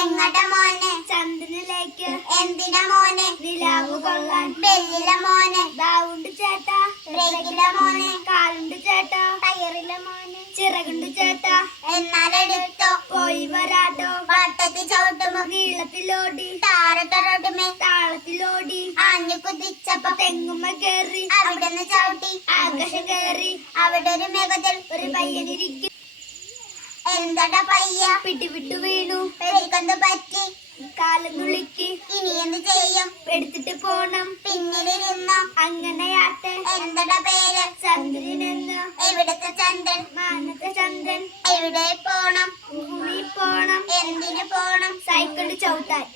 എങ്ങട്ട മോനെ? ചന്ദ്രനിലേക്ക്. എന്തിനാ മോനെ? നിലാവ് കൊള്ളാൻ. ബെല്ലില മോനെ. ദാവുണ്ട് ചേട്ടാ. ബ്രേക്കില മോനെ. കാലുണ്ട് ചേട്ടാ. ടയറില മോനെ. ചിറകുണ്ട് ചേട്ടാ. എന്നാലെടുത്തോ. പോയി വരാട്ടോ. വട്ടത്തിൽ ചവിട്ടുമ്പോ നീളത്തിലോടി. താരത്തോട്ടുമേ താളത്തിലോടി. ആഞ്ഞു കുതിച്ചപ്പോ തെങ്ങുമ്മ കേറി. അവിടുന്ന് ചവിട്ടി ആകാശം കേറി. അവിടെ ഒരു മേഘത്തിൽ ഒരു പയ്യനിരിക്കും. എന്താടാ പയ്യ? പിടിവിട്ടു വീണു. പെരിക്കൊന്ന് പറ്റി. കാലം തുളുക്കി. ഇനി എന്ത് ചെയ്യും? എടുത്തിട്ട് പോണം. പിന്നിലിരുന്നോ? അങ്ങനെയാട്ടെ. എന്താടാ പേര്? ചന്ദ്രനെന്ന്. എവിടത്തെ ചന്ദ്രൻ? മാനത്തെ ചന്ദ്രൻ. എവിടെ പോണം? ഭൂമി പോണം. എന്തിനു പോണം? സൈക്കിൾ ചവിട്ടാൻ.